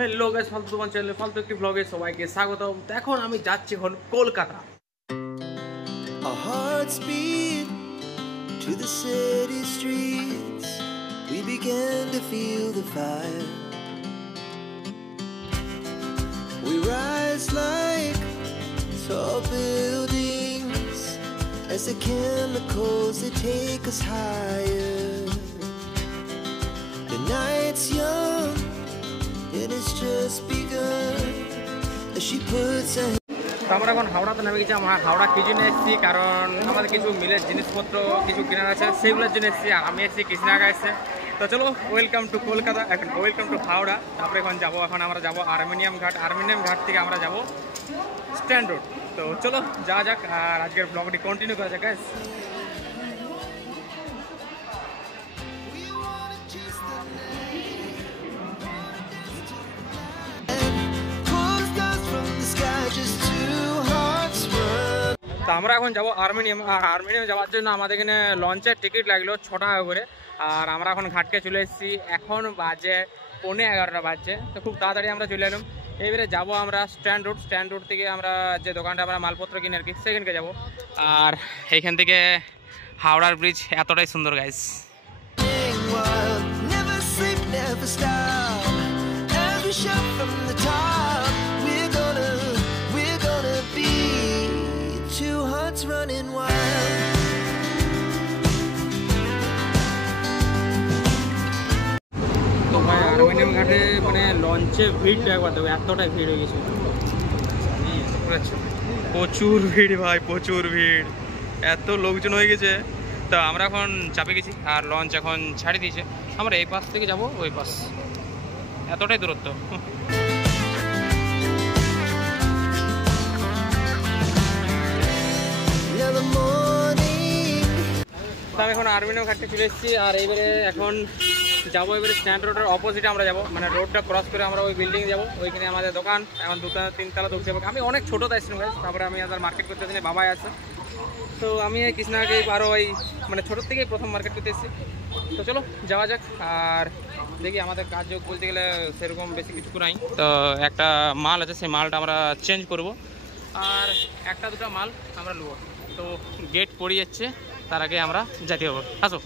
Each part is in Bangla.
হ্যালো গাইস, ফালতু তোমার চ্যানেলে ফালতু একটি ব্লগে সবাইকে স্বাগতম। তো এখন আমি যাচ্ছি এখন Kolkata. Our hearts beat to the city streets. We began to feel the fire. We rise like tall buildings as the chemicals they take us higher. The night's young and it's just begun as she puts her. তো আমরা এখন হাওড়াতে নেমে গেছি। আমরা হাওড়া কি জন্য এসেছি, কারণ আমাদের কিছু মিলের জিনিসপত্র কিছু কেনার আছে, সেইগুলোর জন্য এসেছি। আর আমি এসেছি কৃষ্ণাগা এসে। তো চলো, ওয়েলকাম টু কলকাতা, এখন ওয়েলকাম টু হাওড়া। তারপরে এখন যাবো, এখন আমরা যাবো আর্মেনিয়াম ঘাট। আর্মেনিয়াম ঘাট থেকে আমরা যাবো স্ট্যান্ড রোড। তো চলো যাওয়া যাক, আর আজকের ব্লগটি কন্টিনিউ করা যাক গাইস। তো আমরা এখন যাবো আর্মেনিয়াম। আর আর্মেনিয়াম যাওয়ার জন্য আমাদের এখানে লঞ্চের টিকিট লাগলো 6 টাকা করে। আর আমরা এখন ঘাটকে চলে এসেছি, এখন বাজে 11:15 বাজছে। তো খুব তাড়াতাড়ি আমরা চলে এলাম। এবারে যাবো আমরা স্ট্যান্ড রোড। স্ট্যান্ড রোড থেকে আমরা যে দোকানটা আমরা মালপত্র কিনে আর কি, সেখানকে যাবো। আর এইখান থেকে হাওড়ার ব্রিজ এতটাই সুন্দর গাইস। Running wild. তো ভাই আর্মেনিয়াম ঘাটে মানে লঞ্চে ভিড়টা একবার দেখো, এতটাই ভিড় হয়ে গেছে, প্রচুর ভিড় ভাই, প্রচুর ভিড়, এত লোকজন হয়ে গেছে। তো আমরা এখন চাপে গেছি আর লঞ্চ এখন ছাড়ি দিয়েছে। আমরা এই পাশ থেকে যাব ওই পাশ, এতটাই দূরত্ব। আমি এখন আর্মেনিয়াম ঘাটে চলে এসেছি। আর এইবারে এখন যাবো এবারে স্ট্যান্ড রোডের অপোজিটে আমরা যাবো, মানে রোডটা ক্রস করে আমরা ওই বিল্ডিং যাবো। ওইখানে আমাদের দোকান, এখন 2-3 তলা দোকান যাবো। আমি অনেক ছোটো তাইছিলাম গাইস, তারপরে আমি আবার মার্কেট করতে এসেছি, বাবাই আছে। তো আমি কৃষ্ণাকেই আরও ওই মানে ছোটোর থেকেই প্রথম মার্কেট করতে এসেছি। তো চলো যাওয়া যাক। আর দেখি আমাদের কাজ বলতে গেলে সেরকম বেশি কিছু নাই। তো একটা মাল আছে, সেই মালটা আমরা চেঞ্জ করব, আর 1-2টা মাল আমরা নেবো। তো গেট পড়ে যাচ্ছে, তার আগে আমরা যেতে হবে। আসো।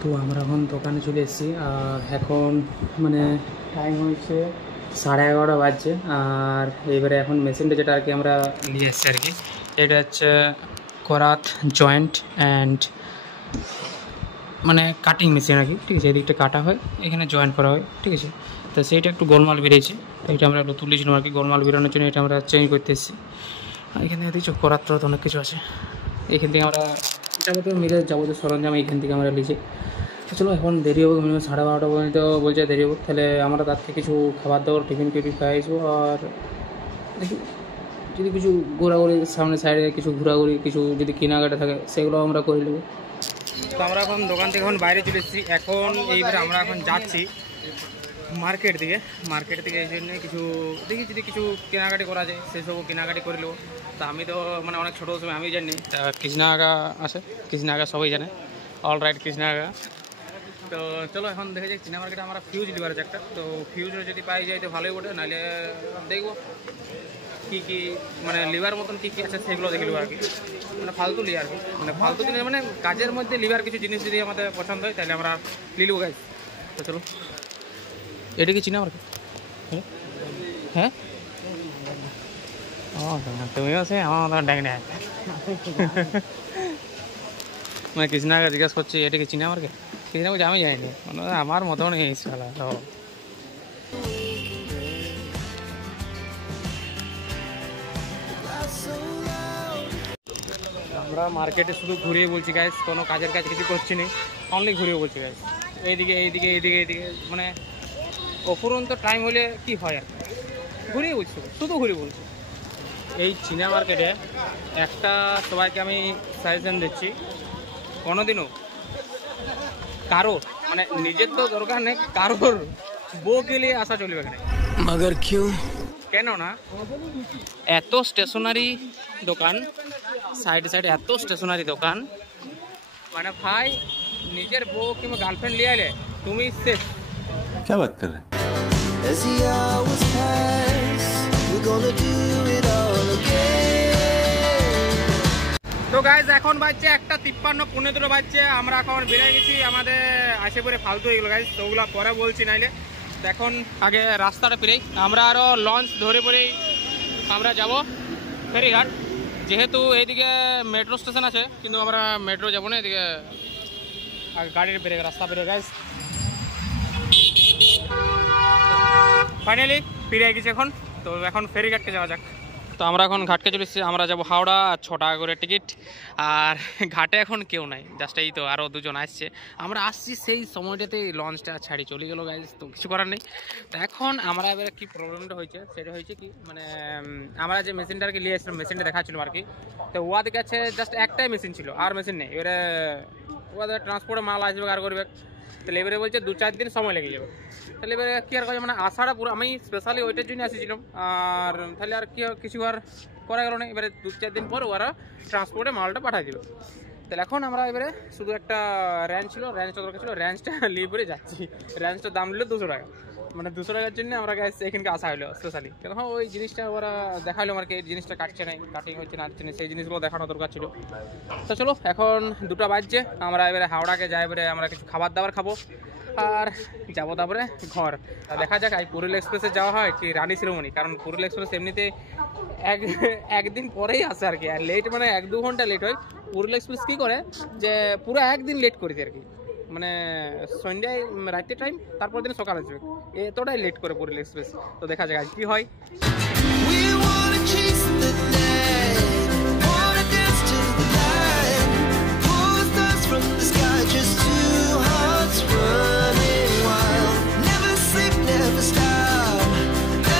তো আমরা এখন দোকানে চলে এসেছি। আর এখন মানে টাইম হয়েছে 11:30 বাজছে। আর এবারে এখন মেশিনটা যেটা আর কি আমরা নিয়ে এসেছি আর কি, এটা হচ্ছে করাত জয়েন্ট অ্যান্ড মানে কাটিং মেশিন আর কি, ঠিক আছে। এদিকটা কাটা হয়, এখানে জয়েন্ট করা হয়, ঠিক আছে। তো সেইটা একটু গোলমাল বেরিয়েছে, এটা আমরা একটু তুলেছিলাম আর কি। গোলমাল বেরোনোর জন্য এটা আমরা চেঞ্জ করতে এসেছি। এখানে দেখছো করাত টরাত অনেক কিছু আছে। এখান থেকে আমরা যাবতীয় মিলে যাবতীয় সরঞ্জাম এইখান থেকে আমরা লিখি। চলো এখন দেরি হবে, মিনিমাম 12:30 পর্যন্ত বলছে দেরি হবে। তাহলে আমরা তার থেকে কিছু খাবার দাবার টিফিন খাই আসবো। আর দেখি যদি কিছু ঘোরাঘুরি, সামনে সাইডে কিছু ঘোরাঘুরি, কিছু যদি কেনাকাটা থাকে সেগুলো আমরা করে নেবো। তো আমরা এখন দোকান থেকে এখন বাইরে চলে এসেছি। এখন এইবারে আমরা এখন যাচ্ছি মার্কেট দিকে। মার্কেট থেকে এই জন্য কিছু দেখি যদি কিছু কেনাকাটি করা যায়, সেসবও কেনাকাটি করে নেবো। তা আমি তো মানে অনেক ছোটো সময় আমি জানি কৃষ্ণাগা আছে, কৃষ্ণাগা সবাই জানে, অল রাইট কৃষ্ণাগা। তো চলো এখন দেখে যাই চীনা মার্কেটে আমরা ফিউজ লিভার আছে একটা। তো ফিউজও যদি পাই যায় তো ভালোই বটে, নাহলে দেখবো কী কী মানে লিভার মতন কী কী আছে সেগুলো দেখে নেবো আর কি। মানে ফালতু লিভার আর কি, মানে ফালতু জিনিস মানে কাজের মধ্যে লিভার কিছু জিনিস যদি আমাদের পছন্দ হয় তাহলে আমরা নিয়ে নেবো গাইস। তো চলো, এটা কি চীনা মার্কেট? হ্যাঁ ও তুমিও আছে আমার ড্যাং নেয় মানে কৃষ্ণাকে জিজ্ঞাসা করছি এটা কি চীনা মার্কেট? কৃষ্ণা বলছি আমি জানিনি, মানে আমার মতন হয়েছে। আমরা মার্কেটে শুধু ঘুরিয়ে বলছি গাইস, কোনো কাজের কাজ কিছু করছি না, অনলি ঘুরিয়ে বলছি গাইস। এইদিকে এইদিকে এইদিকে এইদিকে মানে অফুরন্ত টাইম হলে কি হয় আর ঘুরিয়ে বলছি, শুধু ঘুরিয়ে বলছি। এই চীনা মার্কেটে একটা সবাইকে আমি সাজেশন দিচ্ছি, কোনোদিনও কারোর মানে নিজের তো দরকার নেই, কারোর বউকে নিয়ে আসা চলবে না। मगर क्यों? কেন না এত স্টেশনারি দোকান, সাইডে সাইডে এত স্টেশনারি দোকান, মানে ভাই নিজের বউ কিংবা গার্লফ্রেন্ড লিয়ে এলে তুমি শেষ। क्या बात कर रहे हैं? As the hours pass, we're gonna do it all again. তো গাইজ এখন বাজছে 1:53, 15 বাজছে। আমরা এখন বেরিয়ে গেছি, আমাদের আশেপাশে ফালতু হয়ে গেলো গাইজ, তো ওগুলো পরে বলছি নাইলে। তো এখন আগে রাস্তাটা পেরেই আমরা আরও লঞ্চ ধরে পরেই আমরা যাব ফেরিঘাট। যেহেতু এইদিকে মেট্রো স্টেশন আছে, কিন্তু আমরা মেট্রো যাবো না, এদিকে গাড়ির বেরিয়ে রাস্তা বেরিয়ে গাইজ। ফাইনালি ফিরে গেছি এখন, তো এখন ফেরিঘাটকে যাওয়া যাক। তো আমরা এখন ঘাটকে চলে এসেছি, আমরা যাবো হাওড়া, 6 টাকা করে টিকিট। আর ঘাটে এখন কেউ নাই, জাস্ট এই তো আরও দুজন আসছে। আমরা আসছি সেই সময়টাতেই লঞ্চটা ছাড়ি চলে গেলো গাইজ, তো কিছু করার নেই। তো এখন আমরা এবারে কী প্রবলেমটা হয়েছে সেটা হয়েছে কি, মানে আমরা যে মেশিনটা আর কি নিয়ে এসেছিলাম, মেশিনটা দেখাচ্ছিলাম আর কি, তো ওয়াদের কাছে জাস্ট একটাই মেশিন ছিল, আর মেশিন নেই। এবারে ওদের ট্রান্সপোর্টে মাল আসবে আর করবে, তাহলে এবারে বলছে 2-4 দিন সময় লেগে যাবে। তাহলে এবারে কী আর করে, মানে আসাটা পুরো আমি স্পেশালি ওইটার জন্য এসেছিলাম, আর তাহলে আর কি কিছু আর করা গেল না। এবারে 2-4 দিন পর ওরা ট্রান্সপোর্টে মালটা পাঠিয়ে দিল। তাহলে এখন আমরা এবারে শুধু একটা র্যাঞ্চ ছিল, র্যাঞ্চটা দরকার ছিল, র্যাঞ্চটা নিয়ে পরে যাচ্ছি। র্যাঞ্চটার দাম নিল 200 টাকা, মানে 200 টাকার জন্য আমরা এখানকে আসা হলো স্পেশালি। তখন ওই জিনিসটা ওরা দেখালো আমার কি, এই জিনিসটা কাটছে না, কাটিং হচ্ছে না, সেই জিনিসগুলো দেখানো দরকার ছিল। তো চলো এখন 2টা বাজছে, আমরা এবারে হাওড়াকে যাই, এবারে আমরা কিছু খাবার দাবার খাবো আর যাবো তারপরে ঘর। দেখা যাক এই পুরুলিয়া এক্সপ্রেসে যাওয়া হয় কি রানী শিরোমণি, কারণ পুরুলিয়া এক্সপ্রেস এমনিতে একদিন পরেই আসে আর কি, আর লেট মানে 1-2 ঘন্টা লেট হয়। পুরুলিয়া এক্সপ্রেস কী করে যে পুরো একদিন লেট করে দেয় আর কি, মানে সন্ধ্যায় রাতের টাইম, তারপর দিন সকাল আসবে, এতটাই লেট করে পুরুলিয়া এক্সপ্রেস। তো দেখা যাক আজ কী হয়। We wanna chase the night, wanna dance to the light, pull stars from the sky, just two hearts running wild. Never sleep, never stop,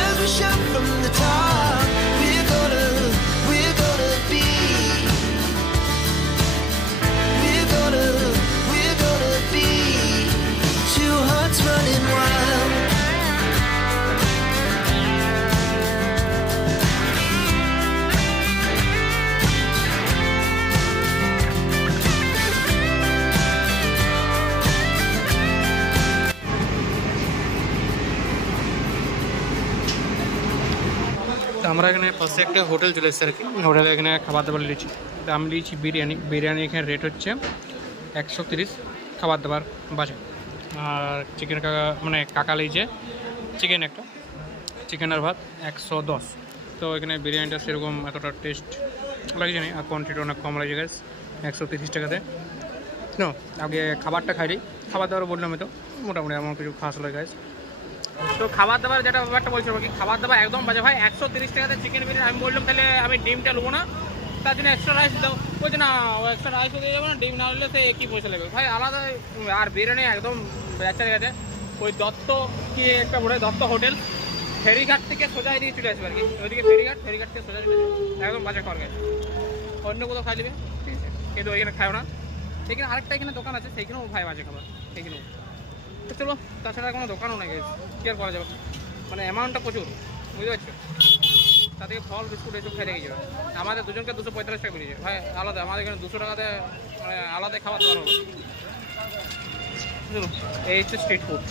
as we shout from the top. We're gonna be. We're gonna be two hearts running wild. তো আমরা এখানে পাশে একটা হোটেল চলে এসেছি আর কি, হোটেলে এখানে খাবার দাবার নিয়েছি। দাম নিয়েছি বিরিয়ানি এখানে রেট হচ্ছে 130 খাবার দাবার বাজে। আর চিকেন মানে কাকা লিয়েছে চিকেন একটা, চিকেন আর ভাত 110। তো এখানে বিরিয়ানিটা সেরকম এতটা টেস্ট লাগছে না, আর কোয়ান্টিটি অনেক কম লাগছে গ্যাস 130 টাকাতে। নো আগে খাবারটা খাইনি, খাবার দাবার বললাম তো মোটামুটি আমার কিছু খাস লাগে গ্যাস। তো খাবার দাবার যেটা ব্যাপারটা বলছিলাম কি, খাবার দাবার একদম বাজে ভাই। 130 টাকাতে চিকেন বিরিয়ানি, আমি বললাম তাহলে আমি ডিমটা নেবো না, তার জন্য এক্সট্রা রাইস দাও, বলছে না এক্সট্রা রাইসও দিয়ে যাবো না, ডিম না হলে সে একই পয়সা লাগবে ভাই আলাদা। আর বিরিয়ানি একদম বেচার গেছে। ওই দত্ত কি একটা বলে দত্ত হোটেল, ফেরিঘাট থেকে সোজা এদিকে চলে আসবে আর কি, ওইদিকে ফেরিঘাট থেকে সোজা চলে আসবে, একদম বাজে খাওয়ার গেছে। অন্য কোথাও খাই নেবে ঠিক আছে, কিন্তু ওইখানে খাও না। এখানে আরেকটা এখানে দোকান আছে, সেইখানেও ভাই বাজে খাবার সেইখানেও। তো চলো, তাছাড়া কোনো দোকানও নেই, কি আর করা যাবে, মানে অ্যামাউন্টটা প্রচুর বুঝতে পারছো। তা থেকে ফল বিস্কুট এসব খেয়ে রেখে যাবে। আমাদের দুজনকে 245 টাকা বেরিয়েছে ভাই আলাদা, আমাদের এখানে 200 টাকাতে মানে আলাদা খাবার দাবার হবে। চলো এই হচ্ছে স্ট্রিট ফুড।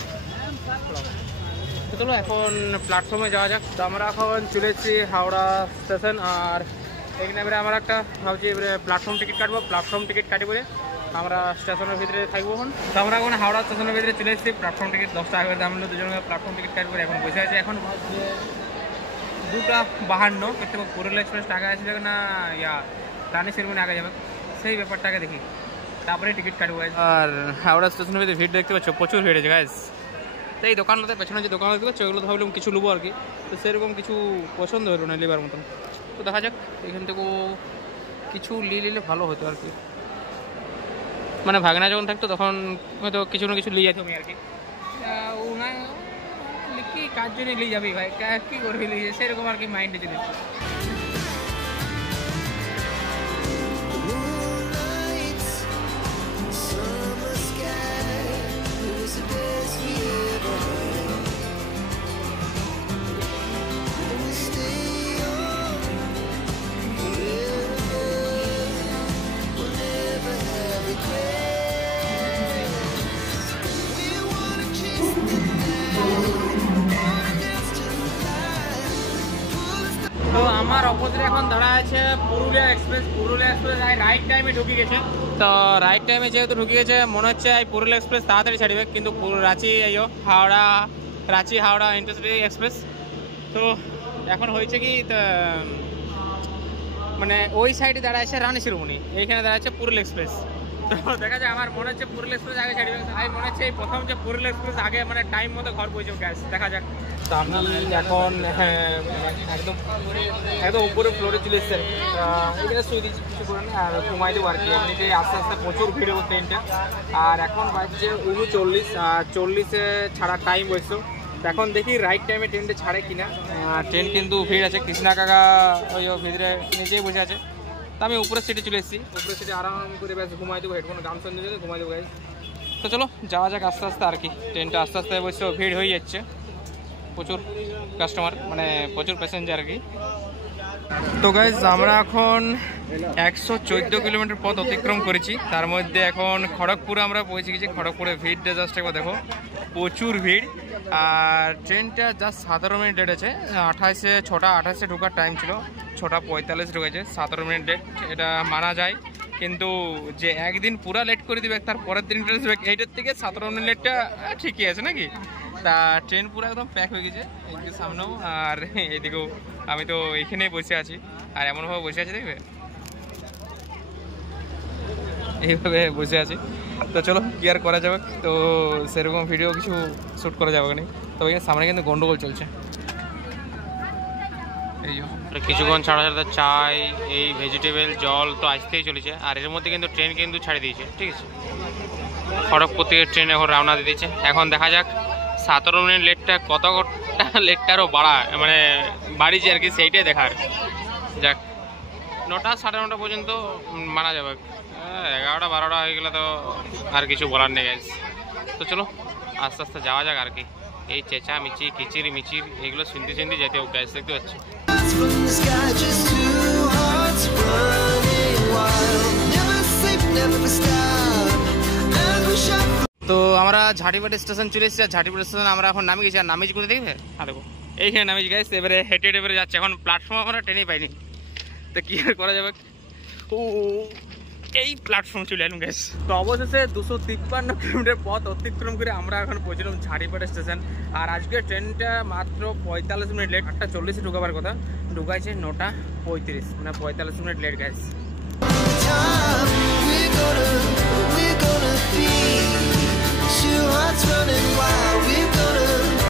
তো চলো এখন প্ল্যাটফর্মে যাওয়া যাক। তো আমরা এখন চলে এসেছি হাওড়া স্টেশন, আর এখানে এবারে আমরা একটা ভাবছি এবারে প্ল্যাটফর্ম টিকিট কাটবো। প্ল্যাটফর্ম টিকিট কাটি বলে আমরা স্টেশনের ভিতরে থাকবো এখন। তো আমরা এখন হাওড়া স্টেশনের ভিতরে চলে এসেছি। প্ল্যাটফর্ম টিকিট 10 টাকা করে দাম হলো, দুজনে প্ল্যাটফর্ম টিকিট কাটবো। এখন বসে আছে, এখন 2:52, কিন্তু পুরুলিয়া এক্সপ্রেস টাকা আসবে না ইয়া রানী শিরোমণি আগে যাবে, সেই ব্যাপারটাকে দেখি তারপরে টিকিট কাটবো। আর হাওড়া স্টেশনের ভিতরে ভিড় দেখতে পাচ্ছ, প্রচুর ভিড় আছে গাইজ। তো এই দোকানটাতে পেছনে যে দোকান দেখতে পাচ্ছ, ওগুলো তো ভাবলাম কিছু নেবো আর কি, তো সেরকম কিছু পছন্দ হলো না নেবার মতন। তো দেখা যাক এখান থেকেও কিছু নিলে ভালো হতো আর কি, মানে ভাগনা যখন থাকতো তখন হয়তো কিছু না কিছু নিয়ে যেত আমি আর কি। কি কাজ জন্য নিয়ে যাবি ভাই, কী করবি নিয়ে সেরকম আর কি মাইন্ডে চলে এসেছে। আমার অপোজিটে এখন দাঁড়া আছে Purulia express. Purulia express right টাইমে ঢুকে গেছে। তো রাইট টাইমে যেহেতু ঢুকে গেছে মনে হচ্ছে এই পুরুলিয়া এক্সপ্রেস তাড়াতাড়ি ছাড়বে, কিন্তু রাঁচি হাওড়া ইন্টারসিটি এক্সপ্রেস। তো এখন হয়েছে কি মানে ওই সাইডে দাঁড়ায় আছে রানী শিরোমণি, এইখানে দাঁড়ায় আছে পুরুলিয়া এক্সপ্রেস। তো দেখা যায় আমার মনে হচ্ছে পুরুলিয়া এক্সপ্রেস আগে ছাড়বে। আমি মনে হচ্ছে এই প্রথম যে পুরুলিয়া এক্সপ্রেস আগে মানে টাইম মতো ঘর পৌঁছে গেছে, দেখা যাক। তো আমি এখন একদম উপরে ফ্লোরে চলে এসেছি। এখানে শুয়ে দিচ্ছি, কিছু করে না, আর ঘুমাই দেবো আর কি। এমনিতে আস্তে আস্তে প্রচুর ভিড় হবো ট্রেনটা। আর এখন বাজছে 39, আর 40-এ ছাড়ার টাইম বসছো। এখন দেখি রাইট টাইমে ট্রেনটা ছাড়ে কিনা। ট্রেন কিন্তু ভিড় আছে, কৃষ্ণা কাকা ওই ভিতরে নিচেই বসে আছে। তো আমি উপরের সিটে চলে এসেছি, উপরের সিটে আরাম করে বেশ ঘুমাই দেবো, হেডফোন গান শুনতে শুনতে ঘুমাই দেবো গাইজ। তো চলো যাওয়া যাক আস্তে আস্তে আর কি। ট্রেনটা আস্তে আস্তে অবশ্য ভিড় হয়ে যাচ্ছে, প্রচুর কাস্টমার মানে প্রচুর প্যাসেঞ্জার আর কি। তো গাইজ আমরা এখন 114 কিলোমিটার পথ অতিক্রম করেছি। তার মধ্যে এখন খড়গপুরে আমরা পৌঁছে গেছি। খড়গপুরে ভিড়টা জাস্ট একবার দেখো, প্রচুর ভিড়। আর ট্রেনটা জাস্ট 17 মিনিট লেট আছে। 6টা ঢোকার টাইম ছিল, 6:45 ঢুকেছে। 17 মিনিট লেট, এটা মানা যায়। কিন্তু যে একদিন পুরা লেট করে দিবে তার পরের দিন এইটার থেকে 17 মিনিট লেটটা ঠিকই আছে নাকি। তা ট্রেন পুরো একদম প্যাক হয়ে গেছে, এইদিকে সামনেও আর এইদিকেও। আমি তো এইখানেই বসে আছি, আর এমনভাবে বসে আছি দেখবে, এইভাবে বসে আছি। তো চলো কি আর করা যাবে, তো সেরকম ভিডিও কিছু শ্যুট করা যাবে না। তো এখানে সামনে কিন্তু গন্ডগোল চলছে। এই কিছুক্ষণ ছাড়া ছাড়া চাই, এই ভেজিটেবল, জল তো আসতেই চলেছে। আর এর মধ্যে কিন্তু ট্রেন কিন্তু ছাড়ে দিয়েছে, ঠিক আছে। খড়গপুর থেকে ট্রেন এখন রওনা দিয়ে দিয়েছে। এখন দেখা যাক 17 মিনিট লেটটা কতটা লেটটা আরও মানে বাড়িছে আর কি, সেইটাই দেখার। যাক 9টা 9:30 পর্যন্ত মানা যাবে। 11টা 12টা হয়ে গেলে তো আর কিছু বলার নেই গাইস। তো চলো আস্তে আস্তে যাওয়া যাক আর কি। এই চেঁচা মিচি কিচির মিচির এগুলো শুনতে শুনতে যেতে হোক গাইস, দেখতে পাচ্ছি। From the sky, just two hearts running wild. Never sleep, never stop. As we shot. তো আমরা ঝাটিবাটি স্টেশন চলে এসেছি। আর ঝাটিবাটি স্টেশন আমরা এখন নামে গেছি। আর নামিয়েছি কোথায় দেখবে, আর দেখো এইখানে নামিয়েছি গাইস। এবারে হেঁটে এবারে যাচ্ছে। এখন প্ল্যাটফর্ম আমরা ট্রেনেই পাইনি, তো কি আর করা যাবে। ও এই প্ল্যাটফর্ম চলে এলাম গাইস। তো অবশেষে 253 কিলোমিটার পথ অতিক্রম করে আমরা এখন পৌঁছলাম ঝাটিপাড়া স্টেশন। আর আজকে ট্রেনটা মাত্র 45 মিনিট লেট। 8:40-এ ঢুকাবার কথা, ঢুকাইছে 9:35, মানে 45 মিনিট লেট গাইস।